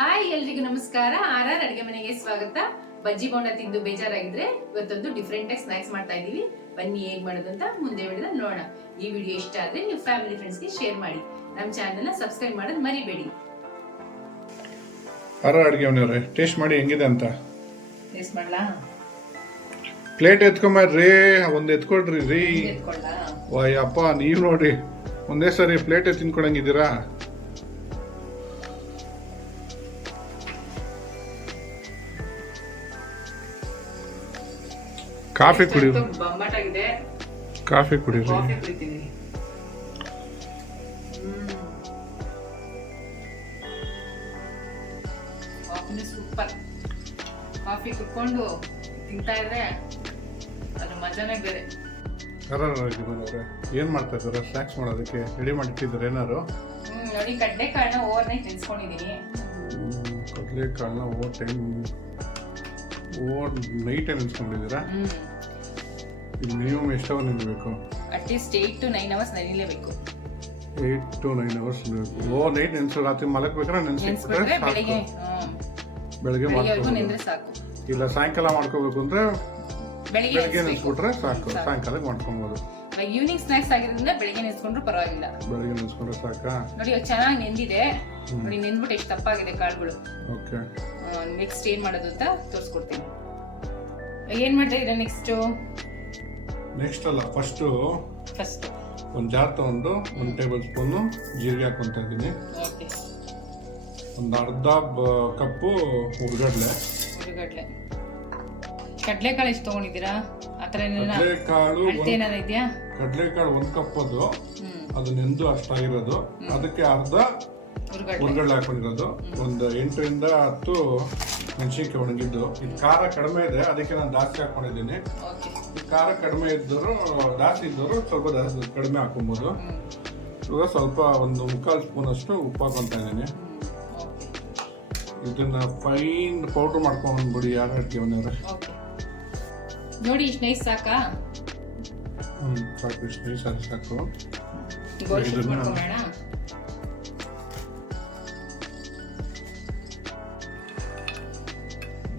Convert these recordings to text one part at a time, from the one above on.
Hi ಎಲ್ರಿಗೂ ನಮಸ್ಕಾರ. R ಅಡಿಗೆ ಮನೆಗೆ ಸ್ವಾಗತ. ಬಜ್ಜಿ ಬೋಂಡ ತಿಂದು ಬೇಜಾರಾಗಿದ್ರೆ ಇವತ್ತೊಂದು ಡಿಫ್ರೆಂಟ್ ಆಗಿ ಸ್ನಾಕ್ಸ್ ಮಾಡ್ತಾ ಇದೀವಿ. ಬನ್ನಿ ಹೇಗ್ ಮಾಡೋದು ಅಂತ ಮುಂದೆ ವಿಡಿಯೋದಲ್ಲಿ ನೋಡೋಣ. ಈ ವಿಡಿಯೋ ಇಷ್ಟ ಆದ್ರೆ ನೀವು ಫ್ಯಾಮಿಲಿ ಫ್ರೆಂಡ್ಸ್ಗೆ ಶೇರ್ ಮಾಡಿ. ನಮ್ಮ ಚಾನೆಲ್ ನ ಸಬ್ಸ್ಕ್ರೈಬ್ ಮಾಡೋದು ಮರಿಬೇಡಿ. ಆರ್ ಅಡಿಗೆ ಮನೆಯವ್ರೆ, ಟೇಸ್ಟ್ ಮಾಡಿ ಹೆಂಗಿದೆ ಅಂತ. ಟೇಸ್ಟ್ ಮಾಡ್ಲಾ? ಪ್ಲೇಟ್ ಎತ್ಕೊಂಬರ್ರಿ, ಒಂದ್ ಎತ್ಕೊಳ್ರಿ ರೀ. ಎತ್ಕೊಳ್ಳಾ? ಅಪ್ಪ ನೀವ್ ನೋಡಿ ಒಂದೇ ಸರಿ ಪ್ಲೇಟ್ ತಿನ್ಕೊಳಂಗಿದ್ದೀರಾ? ಕಾಫಿ ಕುಡಿರಿ, ಬೊಂಬಾಟಾಗಿದೆ. ಕಾಫಿ ಕುಡಿರಿ. ಕಾಫಿ ಕುಡಿತೀನಿ. ಕಾಫಿನ ಸೂಪರ್. ಕಾಫಿ ಕುಡ್ಕೊಂಡು ತಿಂತಾ ಇದ್ರೆ ಅದ್ರ ಮಜಾನೇ ಬೇರೆ. ಏನ್ ಮಾಡ್ತಾ ಇದಾರೆ? ಸ್ನಾಕ್ಸ್ ಮಾಡೋದಕ್ಕೆ ರೆಡಿ ಮಾಡಿಟ್ಟಿದ್ದಾರೆ ಏನಾರು? ನೋಡಿ, ಕಡಲೆಕಾಳನ್ನ ಓವರ್ ನೈಟ್ ನೆನ್ಸ್ಕೊಂಡಿದೀನಿ. ಕಡಲೆಕಾಳನ್ನ ಓವರ್ ನೈಟ್ ನೆನ್ಸ್ಕೊಂಡಿದ್ದೀರಾ? ಇದು ಮಿನಿಮಮ್ ಎಷ್ಟು ಅವರ್ ನಿಲ್ಬೇಕು? ಅಟ್ಲೀಸ್ಟ್ 8 to 9 hours ನೆನಿಲೇಬೇಕು. 8 to 9 hours ಓವರ್ ನೈಟ್ ನೆನ್ಸು. ರಾತ್ರಿ ಮಲಗ್ಬೇಕಾದ್ರೆ ನೆನ್ಸ್ಬಿಟ್ರೆ ಬೆಳಗ್ಗೆ ನೆಂದ್ರೆ ಸಾಕು. ಇಲ್ಲ ಸಾಯಂಕಾಲ ಮಾಡ್ಕೋಬೇಕು ಅಂದ್ರೆ ಬೆಳಗ್ಗೆ ನೆನ್ಸ್ಬಿಟ್ರೆ ಸಾಕು, ಸಾಕು. ಸಾಯಂಕಾಲ ಮಾಡ್ಕೊಬೋದು. ಈವ್ನಿಂಗ್ ಸ್ನಾಕ್ಸ್ ಆಗಿರೋದ್ರಿಂದ ಬೆಳಗ್ಗೆ ನೆನ್ಸ್ಕೊಂಡ್ರು ಪರವಾಗಿಲ್ಲ. ಬೆಳಗ್ಗೆ ನೆನ್ಸ್ಕೊಂಡ್ರೆ ಸಾಕಾ? ನೋಡಿ, ಇವಾಗ ಚೆನ್ನಾಗಿ ನೆಂದಿದೆ. ನೋಡಿ, ನೆಂದ್ಬಿಟ್ಟು ಎಷ್ಟು ತಪ್ಪಾಗಿದೆ ಕಾಳುಗಳು. ಓಕೆ, ನೆಕ್ಸ್ಟ್ ಏನ್ ಮಾಡೋದು ಅಂತ ತೋರಿಸ್ಕೊಡ್ತೀನಿ. ಏನ್ ಮಾಡ್ತಾ ಇದ್ದೀರಾ ನೆಕ್ಸ್ಟ್ ಅಲ್ಲ, ಫಸ್ಟ್ ಫಸ್ಟ್ ಒಂದು ಜಾರ್ ತಗೊಂಡು 1 ಟೇಬಲ್ ಸ್ಪೂನ್ ಜೀರಿಗೆ ಹಾಕೊಂತ ಇದ್ದೀನಿ. ಓಕೆ, ಒಂದು ಅರ್ಧ ಕಪ್ಪು ಹುರ್ಗಡ್ಲೆ. ಕಡ್ಲೆಕಾಳು ಎಷ್ಟು ತಗೊಂಡಿದ್ದೀರಾ? ಆತರ ಕಡ್ಲೆಕಾಳು ಇದೆಯಾ? ಕಡ್ಲೆಕಾಳು 1 ಕಪ್ ಅದು ನೆಂದು ಅಷ್ಟಾಗಿರೋದು. ಅದಕ್ಕೆ ಅರ್ಧ ಹುರ್ಗಡ್ಲೆ ಹಾಕೊಂಡಿರೋದು. ಒಂದು 8 ಇಂದ 10 ಮೆಣಸಿನ್ಕಾಯಿ ಒಣಗಿದ್ದು. ಇದು ಖಾರ ಕಡಿಮೆ ಇದೆ, ಅದಕ್ಕೆ ನಾನು ಜಾಸ್ತಿ ಹಾಕೊಂಡಿದ್ದೀನಿ. ಖಾರ ಕಡಿಮೆ ಇದ್ದರು, ಜಾಸ್ತಿ ಇದ್ದವರು ಸ್ವಲ್ಪ ಜಾಸ್ತಿ ಕಡಿಮೆ ಹಾಕೊಬೋದು. ಇವಾಗ ಸ್ವಲ್ಪ ಒಂದು 1/4 ಸ್ಪೂನ್ ಅಷ್ಟು ಉಪ್ಪು ಹಾಕೊಂತ ಇದ್ದೀನಿ. ಇದನ್ನ ಫೈನ್ ಪೌಡರ್ ಮಾಡ್ಕೊಂಡ್ಬಿಡಿ ಯಾರು ಅಡ್ಗೆ ಮನೆಯವ್ರೆ. ನೋಡಿ, ಇಷ್ಟು ನೈಸ್ ಸಾಕಾ? ಸಾಕು, ಇಷ್ಟು ನೈಸ್ ಆಗಿ ಸಾಕು.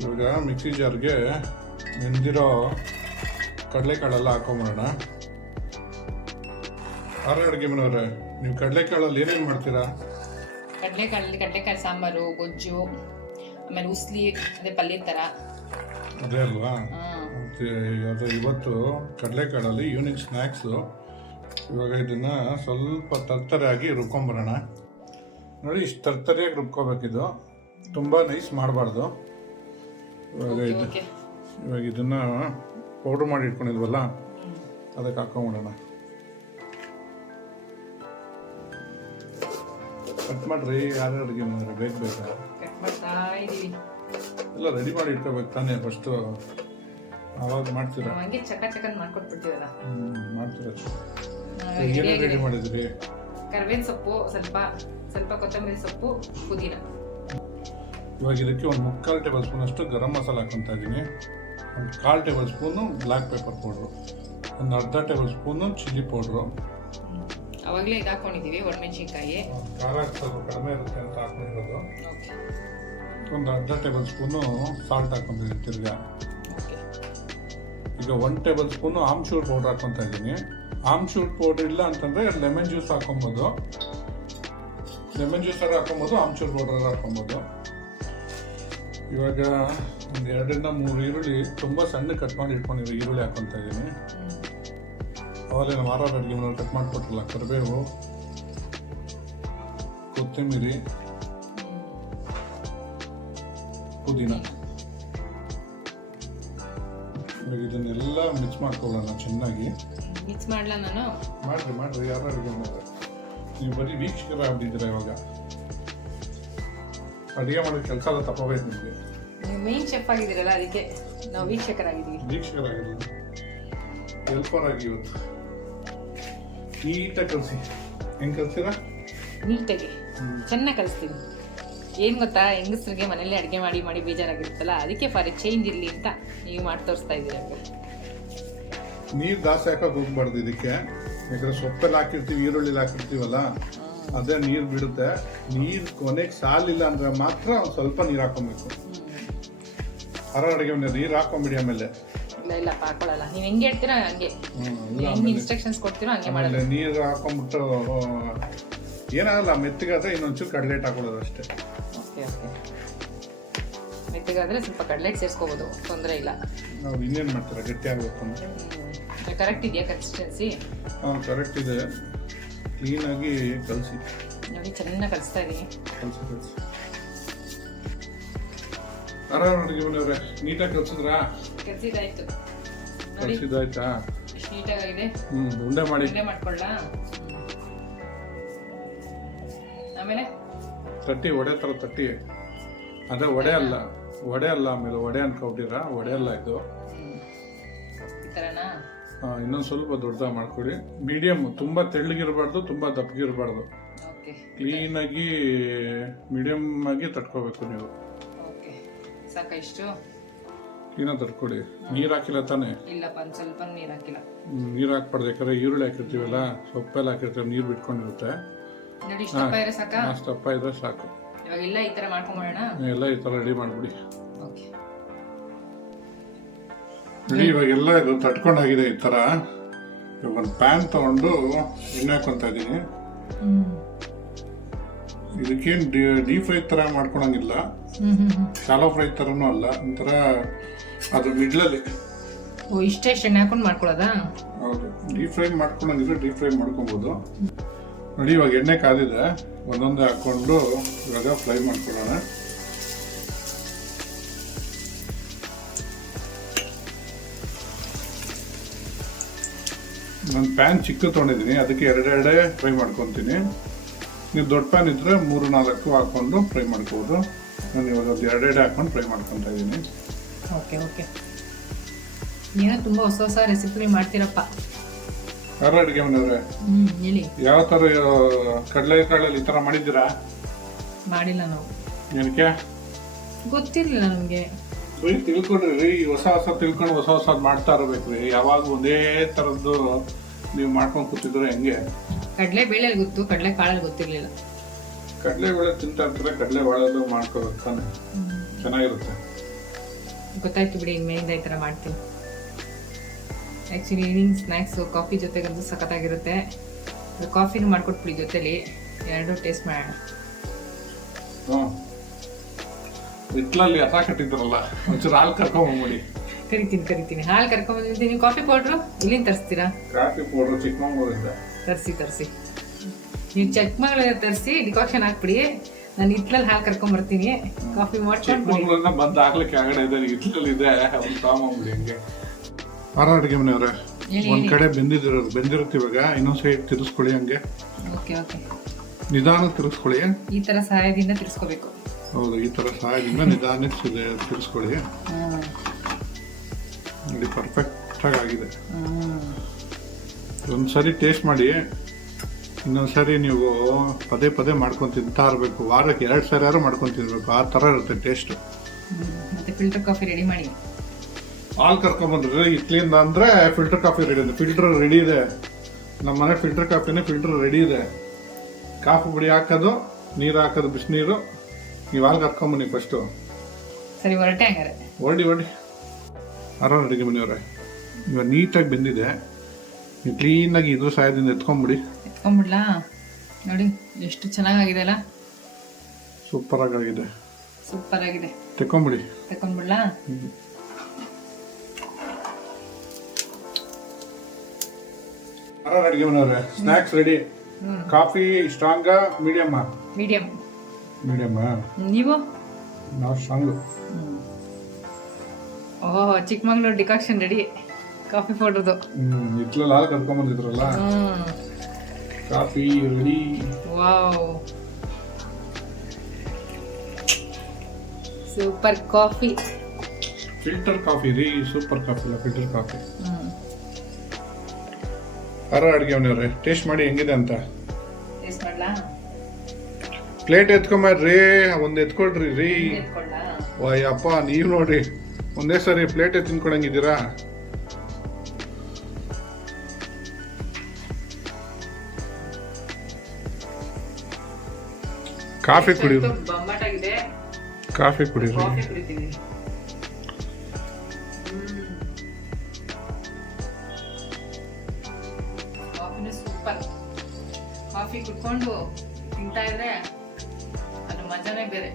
ಇವಾಗ ಮಿಕ್ಸಿ ಜಾರ್ಗೆ ನೆಂದಿರೋ ಕಡಲೆಕಾಳೆಲ್ಲ ಹಾಕೊಂಬಿಡೋಣ. ಆರ್ ಅಡುಗೆ ಮನೆಯವ್ರೆ, ನೀವು ಕಡಲೆಕಾಳಲ್ಲಿ ಏನೇನು ಮಾಡ್ತೀರಾ? ಕಡಲೆಕಾಳು ಸಾಂಬಾರು, ಗೊಜ್ಜು, ಆಮೇಲೆ ಉಸ್ಲಿ, ಅದೇ ಪಲ್ಯ ಥರ. ಅದೇ ಅಲ್ವಾ? ಇವತ್ತು ಕಡಲೆಕಾಳಲ್ಲಿ ಈವ್ನಿಂಗ್ ಸ್ನ್ಯಾಕ್ಸು. ಇವಾಗ ಇದನ್ನ ಸ್ವಲ್ಪ ತರ್ತರಿಯಾಗಿ ರುಬ್ಕೊಂಬರೋಣ. ನೋಡಿ, ಇಷ್ಟು ತರ್ತರಿಯಾಗಿ ರುಬ್ಕೋಬೇಕಿದು, ತುಂಬ ನೈಸ್ ಮಾಡಬಾರ್ದು. ಇವಾಗ ಇದನ್ನ ಪೌಡ್ರ್ ಮಾಡಿ ಇಟ್ಕೊಂಡಿದ್ವಲ್ಲ, ಅದಕ್ಕೆ ಹಾಕೊಂಬಿಡೋಣ. ಕಟ್ ಮಾಡ್ರಿ, ಯಾರು ಅಡುಗೆ ಮಾಡಿದ್ರೆ ಬೇಕಾ? ಎಲ್ಲ ರೆಡಿ ಮಾಡಿ ಇಟ್ಕೋಬೇಕು ತಾನೇ ಫಸ್ಟು. ಆವಾಗ ಮಾಡ್ತೀರಾ? ಮಾಡ್ಕೊಟ್ಬಿಡ್ತೀವಲ್ಲ. ಮಾಡ್ತೀರಾ? ಏನೇನು ರೆಡಿ ಮಾಡಿದ್ರಿ? ಕರಿಬೇವಿನ ಸೊಪ್ಪು, ಸ್ವಲ್ಪ ಕೊತ್ತಂಬರಿ ಸೊಪ್ಪು, ಪುದೀನ. ಇವಾಗ ಇದಕ್ಕೆ ಒಂದು 3/4 ಟೇಬಲ್ ಸ್ಪೂನ್ ಅಷ್ಟು ಗರಂ ಮಸಾಲ ಹಾಕೊತಾ ಇದ್ದೀನಿ. ಒಂದು 1/4 table spoon black pepper powder, ಒಂದು ಅರ್ಧ ಟೇಬಲ್ ಸ್ಪೂನು ಚಿಲ್ಲಿ ಪೌಡ್ರು. ಅವಾಗಲೇ ಇದು ಹಾಕೊಂಡಿದ್ದೀವಿ, ಒಣಮೆಣಸಿನ್ಕಾಯಿ. ಖಾರ ಸ್ವಲ್ಪ ಕಡಿಮೆ ಇರುತ್ತೆ ಅಂತ ಹಾಕೊಂಡಿರೋದು. ಒಂದು ಅರ್ಧ ಟೇಬಲ್ ಸ್ಪೂನು ಸಾಲ್ಟ್ ಹಾಕೊಂಡಿದ್ದೀನಿ ತಿರ್ಗಾ. ಈಗ 1 ಟೇಬಲ್ ಸ್ಪೂನು ಆಮ್ಚೂರ್ ಪೌಡ್ರ್ ಹಾಕೊತಾ ಇದ್ದೀನಿ. ಆಮ್ಚೂರ್ ಪೌಡ್ರ್ ಇಲ್ಲ ಅಂತಂದರೆ ಲೆಮನ್ ಜ್ಯೂಸ್ ಹಾಕೊಬೋದು. ಲೆಮನ್ ಜ್ಯೂಸರ್ ಹಾಕೊಬೋದು, ಆಮ್ಚೂರ್ ಪೌಡ್ರ್ ಹಾಕೊಬೋದು. ಇವಾಗ ಒಂದು 2 ಇಂದ 3 ಈರುಳ್ಳಿ ತುಂಬ ಸಣ್ಣ ಕಟ್ ಮಾಡಿ ಇಟ್ಕೊಂಡಿರೋ ಈರುಳ್ಳಿ ಹಾಕೊತಾ ಇದ್ದೀನಿ. ಅವಾಗಲೇ ನಮ್ಮ ಆರ್ ಅಡುಗೆ ಮನೆಯವ್ರು ಕಟ್ ಮಾಡಿಕೊಟ್ರಲ್ಲ, ಕರಿಬೇವು, ಕೊತ್ತಂಬರಿ, ಪುದೀನ. ಇವಾಗ ಇದನ್ನೆಲ್ಲ ಮಿಕ್ಸ್ ಮಾಡ್ಕೊಳ್ಳೋಣ ಚೆನ್ನಾಗಿ. ಮಿಕ್ಸ್ ಮಾಡಲ ನಾನು? ಮಾಡ್ರಿ ಯಾರು ಅಡುಗೆ ಮನೆಯವ್ರೆ. ನೀವು ಬರೀ ವೀಕ್ಷಕರ ಆಗ್ಬಿಟ್ಟಿದ್ದೀರಾ. ಇವಾಗ ಅಡುಗೆ ಮಾಡೋ ಕೆಲಸ ಎಲ್ಲ ತಪ್ಪಬೇಕು ನಿಮಗೆ. ನೀವು ಮೇನ್ ಶೆಫ್ ಆಗಿದ್ದೀರಲ್ಲ, ಅದಕ್ಕೆ ನಾವು ವೀಕ್ಷಕರಾಗಿದ್ದೀವಿ. ಹೆಲ್ಪರ್ ಆಗಿ ಇವತ್ತು ನೀಟಾಗಿ ಕಲಿಸಿ. ಹೆಂಗೆ ಕಲಿಸಿರಾ? ನೀಟಾಗಿ ಚೆನ್ನಾಗಿ ಕಲಿಸ್ತೀವಿ. ಏನು ಗೊತ್ತಾ, ಹೆಂಗಸ್ರಿಗೆ ಮನೇಲಿ ಅಡುಗೆ ಮಾಡಿ ಬೇಜಾರಾಗಿರುತ್ತಲ್ಲ, ಅದಕ್ಕೆ ಫಾರ್ ಚೇಂಜ್ ಇರಲಿ ಅಂತ ನೀವು ಮಾಡಿ ತೋರಿಸ್ತಾ ಇದ್ದೀರ. ನೀರು ಜಾಸ್ತಿ ಹಾಕೋಕೆ ಹೋಗ್ಬಾರ್ದು ಇದಕ್ಕೆ. ಯಾಕಂದ್ರೆ ಸೊಪ್ಪೆಲ್ಲ ಹಾಕಿರ್ತೀವಿ, ಈರುಳ್ಳಿ ಹಾಕಿರ್ತೀವಲ್ಲ, ಅದೇ ನೀರು ಬಿಡುತ್ತೆ. ನೀರು ಕೊನೆಗೆ ಸಾಲಿಲ್ಲ ಅಂದ್ರೆ ಮಾತ್ರ ಒಂದು ಸ್ವಲ್ಪ ನೀರು ಹಾಕೊಬೇಕು. ಅರ ಅಡುಗೆ ಮನೆ ನೀರು ಹಾಕೊಂಬಿಡಿ. ಆಮೇಲೆ ಇಲ್ಲ ಹಾಕೊಳ್ಳಲ್ಲ. ನೀವು ಹೆಂಗೆ ಹೇಳ್ತೀರಾ ಹಂಗೆ, ಹೆಂಗೆ ಇನ್ಸ್ಟ್ರಕ್ಷನ್ಸ್ ಕೊಡ್ತೀರೋ ಹಂಗೆ ಮಾಡಲ್ಲ. ನೀರು ಹಾಕೊಂಡ್ಬಿಟ್ಟು ಏನಾಗಲ್ಲ, ಮೆತ್ತಗಾದ್ರೆ ಇನ್ನೊಂಚೂರು ಕಡ್ಲೆಟ್ ಹಾಕೊಳ್ಳೋದು ಅಷ್ಟೇ. ಓಕೆ ಮೆತ್ತಗಾದ್ರೆ ಸ್ವಲ್ಪ ಕಡ್ಲೆಟ್ ಸೇರಿಸ್ಕೋಬೋದು, ತೊಂದರೆ ಇಲ್ಲ. ನಾವು ಇನ್ನೇನು ಮಾಡ್ತಾರೆ, ಗಟ್ಟಿ ಆಗಬೇಕು ಅಂತ. ಕರೆಕ್ಟ್ ಇದೆಯಾ ಕನ್ಸಿಸ್ಟೆನ್ಸಿ? ಕರೆಕ್ಟ್ ಇದೆ. ಕ್ಲೀನಾಗಿ ಕಲಸಿ ನೋಡಿ, ಚೆನ್ನಾಗಿ ಕಲಿಸ್ತಾ ಇದ್ದೀನಿ. ಕಲಸಿ ಅಡುಗೆ ಮನೆಯವ್ರೆ, ನೀಟಾಗಿ ಕಲ್ಸಿದ್ರಾ? ಕಲಿಸಿದಾಯ್ತು. ಕಲ್ಸಿದಾಯ್ತಾ? ಎಷ್ಟು ನೀಟಾಗಿದೆ. ಉಂಡೆ ಮಾಡ್ಕೊಳ್ಳ. ಆಮೇಲೆ ತಟ್ಟಿ, ಒಡೆ ಥರ ತಟ್ಟಿ. ಅದೇ ಒಡೆ ಅಲ್ಲ. ಆಮೇಲೆ ಒಡೆ ಅನ್ಕೊಬಿಟ್ಟಿರ, ಒಡೆ ಅಲ್ಲ ಇದು. ಈ ಥರನಾ? ಇನ್ನೊಂದು ಸ್ವಲ್ಪ ದೊಡ್ಡದಾಗಿ ಮಾಡ್ಕೊಡಿ. ಮೀಡಿಯಮ್, ತುಂಬ ತೆಳ್ಳಗಿರಬಾರ್ದು, ತುಂಬ ದಪ್ಪಗಿರಬಾರ್ದು. ಕ್ಲೀನಾಗಿ ಮೀಡಿಯಮ್ ಆಗಿ ತಟ್ಕೋಬೇಕು ನೀವು. ಸಾಕ ಇಷ್ಟು? ಕ್ಲೀನಾಗಿ ತಟ್ಕೊಡಿ. ನೀರು ಹಾಕಿಲ್ಲ ತಾನೆ? ಇಲ್ಲಪ್ಪ, ಒಂದು ಸ್ವಲ್ಪ ನೀರು ಹಾಕಿಲ್ಲ. ನೀರು ಹಾಕ್ಬಾರ್ದು, ಯಾಕಂದ್ರೆ ಈರುಳ್ಳಿ ಹಾಕಿರ್ತೀವಲ್ಲ, ಸೊಪ್ಪೆಲ್ಲ ಹಾಕಿರ್ತೀವಿ, ನೀರು ಬಿಟ್ಕೊಂಡಿರುತ್ತೆ. ನೋಡಿ, ಇಷ್ಟಪ್ಪ ಇದ್ರೆ ಸಾಕ? ಅಷ್ಟಪ್ಪ ಇದ್ರೆ ಸಾಕು. ಇವಾಗೆಲ್ಲ ಈ ಥರ ಮಾಡ್ಕೊಂಬೋಣ. ಎಲ್ಲ ಈ ಥರ ರೆಡಿ ಮಾಡಿಬಿಡಿ. ಓಕೆ ನೋಡಿ, ಇವಾಗೆಲ್ಲ ಇದು ತಟ್ಕೊಂಡಾಗಿದೆ ಈ ಥರ. ಇವಾಗ ಒಂದು ಪ್ಯಾನ್ ತೊಗೊಂಡು ಎಣ್ಣೆ ಹಾಕೊತಾ ಇದ್ದೀನಿ. ಇದಕ್ಕೇನು ಡೀಪ್ ಫ್ರೈ ಥರ ಮಾಡ್ಕೊಳಂಗಿಲ್ಲ, ಶಾಲೋ ಫ್ರೈ ಥರನೂ ಅಲ್ಲ. ಒಂಥರ ಅದು ಮಿಡ್ಲಲ್ಲಿ. ಇಷ್ಟೇ ಎಣ್ಣೆ ಹಾಕೊಂಡು ಮಾಡ್ಕೊಳ್ಳೋದಾ? ಹೌದು, ಡೀಪ್ ಫ್ರೈ ಮಾಡ್ಕೊಳಂಗಿದ್ರೆ ಡೀಪ್ ಫ್ರೈ ಮಾಡ್ಕೊಬೋದು. ನೋಡಿ, ಇವಾಗ ಎಣ್ಣೆ ಕಾದಿದೆ, ಒಂದೊಂದೇ ಹಾಕ್ಕೊಂಡು ಇವಾಗ ಫ್ರೈ ಮಾಡ್ಕೊಳ್ಳೋಣ. ನಾನು ಪ್ಯಾನ್ ಚಿಕ್ಕ ತೊಗೊಂಡಿದ್ದೀನಿ, ಅದಕ್ಕೆ ಎರಡೆರಡೇ ಫ್ರೈ ಮಾಡ್ಕೊತೀನಿ. ನೀವು ದೊಡ್ಡ ಪ್ಯಾನ್ ಇದ್ದರೆ 3-4 ಹಾಕ್ಕೊಂಡು ಫ್ರೈ ಮಾಡ್ಕೋಬೋದು. ನಾನು ಇವಾಗ ಅದು ಎರಡೆರಡೆ ಹಾಕ್ಕೊಂಡು ಫ್ರೈ ಮಾಡ್ಕೊತಾ ಇದ್ದೀನಿ. ಓಕೆ ಏನೋ ತುಂಬ ಹೊಸ ರೆಸಿಪಿ ಮಾಡ್ತೀರಪ್ಪ. ಯಾರು ಅಡುಗೆ ಮನೆಯವ್ರೆ, ಹೇಳಿ. ಯಾವ ಥರ ಕಡಲೆಕಾಳಲ್ಲಿ ಈ ಥರ ಮಾಡಿದ್ದೀರಾ? ಮಾಡಿಲ್ಲ ನಾವು. ಏನಕ್ಕೆ? ಗೊತ್ತಿರಲಿಲ್ಲ ನಮಗೆ. ತಿಳ್ಕೊಂಡ್ರಿ, ಹೊಸ ತಿಳ್ಕೊಂಡು ಹೊಸದು ಮಾಡ್ತಾ ಇರಬೇಕ್ರಿ. ಯಾವಾಗ ಒಂದೇ ಥರದ್ದು ನೀವು ಮಾಡ್ಕೊಂಡು ಕೂತಿದ್ರೆ ಹೆಂಗೆ? ಕಡಲೆ ಬೇಳೆಲಿ ಗೊತ್ತು, ಕಡಲೆ ಕಾಳಲ್ಲಿ ಗೊತ್ತಿರಲಿಲ್ಲ. ಕಡಲೆಬೇಳೆ ತಿಂತಾ ಇರ್ತಾರೆ, ಕಡಲೆ ಬಾಳೆಲ್ಲೂ ಮಾಡ್ಕೋಬೇಕು ತಾನೆ, ಚೆನ್ನಾಗಿರುತ್ತೆ. ಗೊತ್ತಾಯ್ತು ಬಿಡಿ, ಇನ್ಮೇಲಿಂದ ಈ ಥರ ಮಾಡ್ತೀನಿ. ಆ್ಯಕ್ಚುಲಿ ಈವ್ನಿಂಗ್ ಸ್ನ್ಯಾಕ್ಸು ಕಾಫಿ ಜೊತೆಗಂತೂ ಸಖತ್ತಾಗಿರುತ್ತೆ. ಕಾಫಿನೂ ಮಾಡ್ಕೊಟ್ಬಿಡಿ ಜೊತೆಲಿ, ಎರಡೂ ಟೇಸ್ಟ್ ಮಾಡೋಣ. ಹಿಟ್ಲಲ್ಲಿ ಹಸ ಕಟ್ಟಿದ್ರಲ್ಲ, ಒಂಚೂರು ಹಾಲು ಕರ್ಕೊಂಡ್ಬಿಡಿ. ಕರಿತೀನಿ. ಹಾಲು ಕರ್ಕೊಂಡ್ಬಂದಿದ್ದೀನಿ. ನೀವು ಕಾಫಿ ಪೌಡ್ರು ಇಲ್ಲಿಂದ ತರಿಸ್ತೀರಾ? ಕಾಫಿ ಪೌಡ್ರು ಚಿಕ್ಕಮಗಳೂರಿಂದ ತರಿಸಿ. ನೀವು ಚಿಕ್ಕಮಗಳೂರಿಂದ ತರಿಸಿ ಡಿಕಾಕ್ಷನ್ ಹಾಕ್ಬಿಡಿ. ನಾನು ಹಿಟ್ಲಲ್ಲಿ ಹಾಲು ಕರ್ಕೊಂಡ್ಬರ್ತೀನಿ, ಕಾಫಿ ಮಾಡ್ಕೊಂಡು. ಚಿಕ್ಕಮಗಳೂರಿಂದ ಬಂದು ಹಾಕ್ಲಿಕ್ಕೆ ಆಗಡೆ ಇದೆ, ಹಿಟ್ಲಲ್ಲಿ ಇದೆ, ಅವ್ನು ತಗೊಂಡ್ಬಿಡಿ. ಹಂಗೆ ಅಡುಗೆ ಮನೆಯವ್ರೆ, ಒಂದ್ ಕಡೆ ಬೆಂದಿರುತ್ತೆ. ಇವಾಗ ಇನ್ನೊಂದ್ ಸೈಡ್ ತಿರ್ಸ್ಕೊಳ್ಳಿ. ಹಂಗೆ ಓಕೆ ನಿಧಾನ ತಿರ್ಸ್ಕೊಳ್ಳಿ. ಈ ತರ ಸಹಾಯದಿಂದ ತಿರ್ಸ್ಕೋಬೇಕು. ಹೌದು, ಈ ತರ ಸಹಾಯದಿಂದ ನಿಧಾನಕ್ಕೆ ತಿರ್ಸ್ಕೊಳ್ಳಿ. ನೋಡಿ, ಪರ್ಫೆಕ್ಟ್ ಆಗಿದೆ. ಒಂದ್ಸರಿ ಟೇಸ್ಟ್ ಮಾಡಿ, ಇನ್ನೊಂದ್ಸರಿ ನೀವು ಪದೇ ಮಾಡ್ಕೊಂಡು ತಿಂತಾ ಇರಬೇಕು. ವಾರಕ್ಕೆ 2 ಸರಿ ಯಾರು ಮಾಡ್ಕೊಂಡು ತಿನ್ಬೇಕು, ಆ ಥರ ಇರುತ್ತೆ ಟೇಸ್ಟ್. ಮತ್ತೆ ಫಿಲ್ಟರ್ ಕಾಫಿ ರೆಡಿ ಮಾಡಿ. ಹಾಲು ಕರ್ಕೊಂಬಂದ್ರೆ ಇಟ್ಲಿಂದ ಅಂದರೆ ಫಿಲ್ಟರ್ ಕಾಫಿ ರೆಡಿ ಇದೆ. ಫಿಲ್ಟರ್ ರೆಡಿ ಇದೆ, ನಮ್ಮ ಮನೆ ಫಿಲ್ಟರ್ ಕಾಫಿನೇ ಫಿಲ್ಟರ್ ರೆಡಿ ಇದೆ. ಕಾಫಿ ಪುಡಿ ಹಾಕೋದು, ನೀರು ಹಾಕೋದು, ಬಿಸಿನೀರು. ನೀವು ಹಾಲು ಕರ್ಕೊಂಬನ್ನಿ ಫಸ್ಟು. ಸರಿ, ಹೊರಟೆ ಹಂಗಾರೆ. ಹೊಡಿ. ಅಡುಗೆ ಮನೆಯವ್ರೆ, ಇವಾಗ ನೀಟಾಗಿ ಬೆಂದಿದೆ. ನೀವು ಕ್ಲೀನಾಗಿ ಇದ್ರ ಸಹಾಯದಿಂದ ಎತ್ಕೊಂಡ್ಬಿಡ್ಲಾ? ನೋಡಿ ಎಷ್ಟು ಚೆನ್ನಾಗಿದೆ ಅಲ್ಲ. ಸೂಪರ್ ಆಗಿದೆ. ತಕೊಂಡ್ಬಿಡ್ಲಾ? ಅಡುಗೆ ಮನೆಯವ್ರೆ, ಸ್ನ್ಯಾಕ್ಸ್ ರೆಡಿ. ಕಾಫಿ ಸ್ಟ್ರಾಂಗಾ ಮೀಡಿಯಮ್? ನೀವು? ನಾವು ಸ್ಟ್ರಾಂಗು. ಓಹ್, ಚಿಕ್ಕಮಗಳೂರು ಡಿಕಾಕ್ಷನ್ ರೆಡಿ, ಕಾಫಿ ಪೌಡರ್ದು. ಇಟ್ಲಲ್ಲಿ ಹಾಲು ಕರ್ಕೊಂಬಂದಿದ್ರಲ್ಲ, coffee ready. Wow, super coffee. Filter coffee ರೀ, ಸೂಪರ್ ಕಾಫಿ ಇಲ್ಲ, ಫಿಲ್ಟರ್ ಕಾಫಿ. ಅಡುಗೆ ಮನೆಯವ್ರೆ, ಟೇಸ್ಟ್ ಮಾಡಿ ಹೆಂಗಿದೆ ಅಂತ. ಪ್ಲೇಟ್ ಎತ್ಕೊಂಬರ್ರಿ, ಒಂದು ಎತ್ಕೊಳ್ರಿ ರೀ. ಅಪ್ಪ, ನೀವು ನೋಡ್ರಿ, ಒಂದೇ ಸರಿ ಪ್ಲೇಟ್ ತಿನ್ಕೊಳಂಗಿದ್ದೀರಾ? ಕಾಫಿ ಕುಡಿ ಬೊಂಬಾಟಾಗಿದೆ. ಕಾಫಿ ಕುಡೀರಿ. ಕಾಫಿ ಕುಡಿತೀವಿ. ಕಾಫಿನೂ ಸೂಪರ್. ಕಾಫಿ ಕುಡ್ಕೊಂಡು ತಿಂತಾ ಇದ್ರೆ ಅದು ಮಜಾನೇ ಬೇರೆ.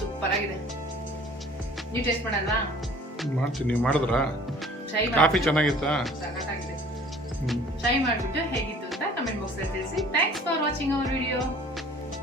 ಸೂಪರ್ ಆಗಿದೆ. ನೀವು ಟೇಸ್ಟ್ ಮಾಡಲ್ವಾ? ಮಾಡ್ತೀನಿ. ನೀವು ಮಾಡಿದ್ರಾ? ಟ್ರೈ ಕಾಫಿ ಚೆನ್ನಾಗಿತ್ತಾ? ಸಖತ್ತಾಗಿದೆ. ಟ್ರೈ ಮಾಡಿಬಿಟ್ಟು ಹೇಗಿತ್ತು ಅಂತ ಕಮೆಂಟ್ ಬಾಕ್ಸ್ ಅಲ್ಲಿ ತಿಳಿಸಿ. Thanks for watching our video.